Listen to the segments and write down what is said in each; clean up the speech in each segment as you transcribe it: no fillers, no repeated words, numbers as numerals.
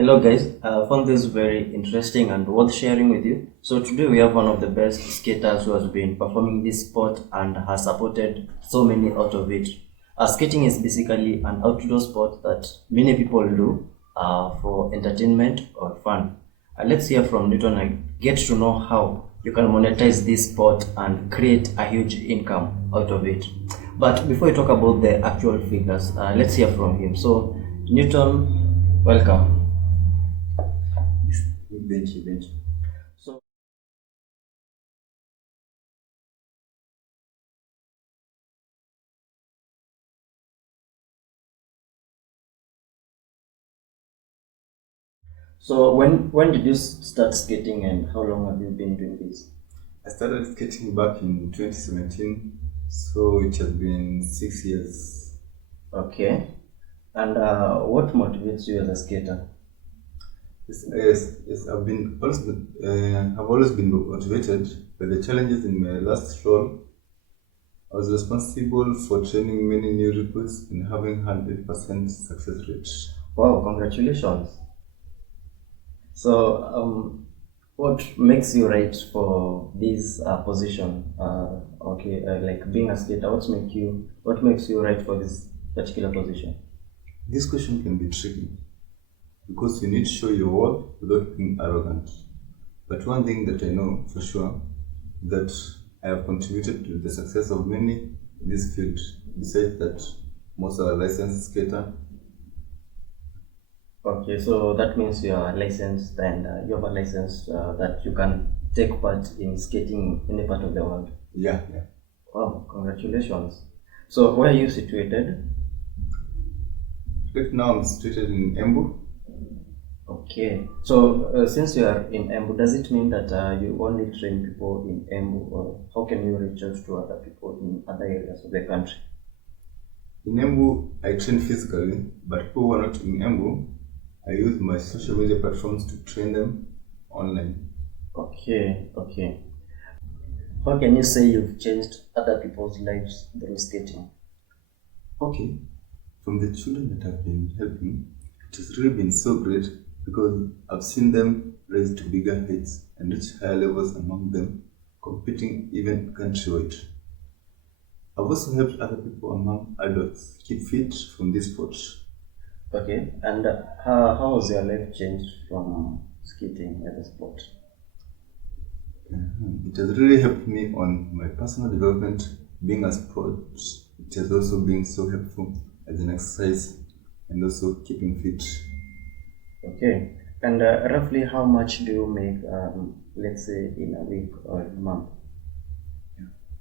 Hello guys, I found this very interesting and worth sharing with you. So today we have one of the best skaters who has been performing this sport and has supported so many out of it. Skating is basically an outdoor sport that many people do for entertainment or fun. Let's hear from Newton and get to know how you can monetize this sport and create a huge income out of it. But before we talk about the actual figures, let's hear from him. So Newton, welcome. Thank you. So, so when did you start skating and how long have you been doing this? I started skating back in 2017, so it has been 6 years. Okay. And what motivates you as a skater? Yes, I've always been motivated by the challenges in my last role. I was responsible for training many new recruits and having 100% success rate. Wow, congratulations. So, what makes you right for this position? Okay, like being a skater, what makes you right for this particular position? This question can be tricky because you need to show your worth without being arrogant. But one thing that I know for sure that I have contributed to the success of many in this field, besides that most are licensed skater. Okay, so that means you are licensed and you have a license that you can take part in skating in any part of the world. Yeah. Wow, congratulations. So, where are you situated? Right now I'm situated in Embu. Okay, so since you are in Embu, does it mean that you only train people in Embu, or how can you reach out to other people in other areas of the country? In Embu, I train physically, but people who are not in Embu, I use my social media platforms to train them online. Okay. How can you say you've changed other people's lives through skating? Okay, from the children that I've been helping, it has really been so great because I've seen them rise to bigger heights and reach higher levels among them, competing even countrywide. I've also helped other people among adults keep fit from this sport. Okay, and how has your life changed from skating as a sport? It has really helped me on my personal development. Being a sport, it has also been so helpful as an exercise and also keeping fit. Okay, and roughly how much do you make, let's say, in a week or a month?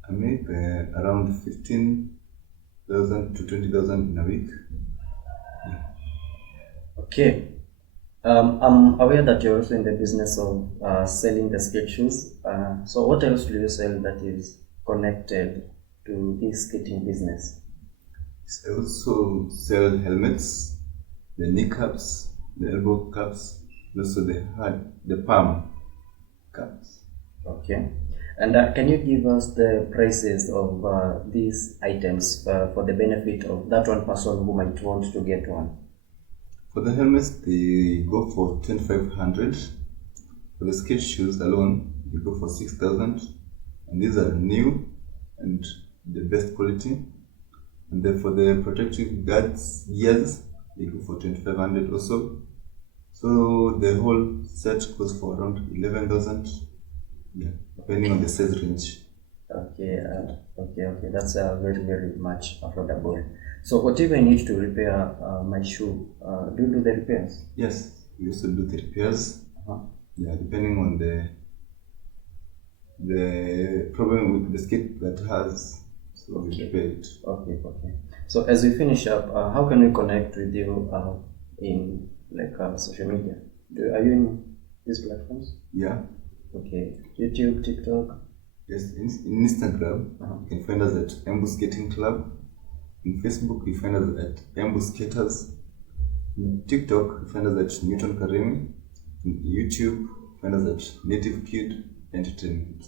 I make around 15,000 to 20,000 in a week. Okay, I'm aware that you're also in the business of selling the skate shoes. So, what else do you sell that is connected to this skating business? I also sell helmets, the knee caps, the elbow caps, and also the palm caps. Okay, and can you give us the prices of these items for the benefit of that one person who might want to get one? For the helmets, they go for 2,500. For the skate shoes alone, they go for 6,000. And these are new and the best quality. And then for the protective gears, they go for 2,500 also. So the whole set goes for around 11,000. Yeah, depending on the size range. Okay. That's very much affordable. So, whatever I need to repair my shoe, do you do the repairs? Yes, we also do the repairs. Uh-huh. Yeah, depending on the problem with the skate that has, so we repair it. Okay. So, as we finish up, how can we connect with you in like social media? Are you in these platforms? Yeah. Okay, YouTube, TikTok. Yes, in Instagram, you can find us at Embu Skating Club. In Facebook, you find us at Embu Skaters. In TikTok, you find us at Newton Karimi. In YouTube, you find us at Native Kid Entertainment.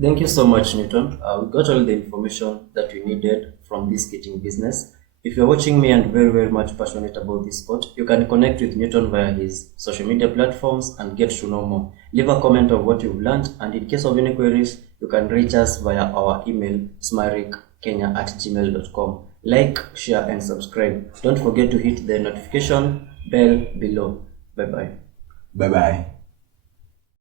Thank you so much, Newton. We got all the information that we needed from this skating business. If you're watching me and very, very much passionate about this sport, you can connect with Newton via his social media platforms and get to know more. Leave a comment of what you've learned, and in case of any queries, you can reach us via our email, smaricKenya@gmail.com. Like, share, and subscribe. Don't forget to hit the notification bell below. Bye-bye. Bye bye.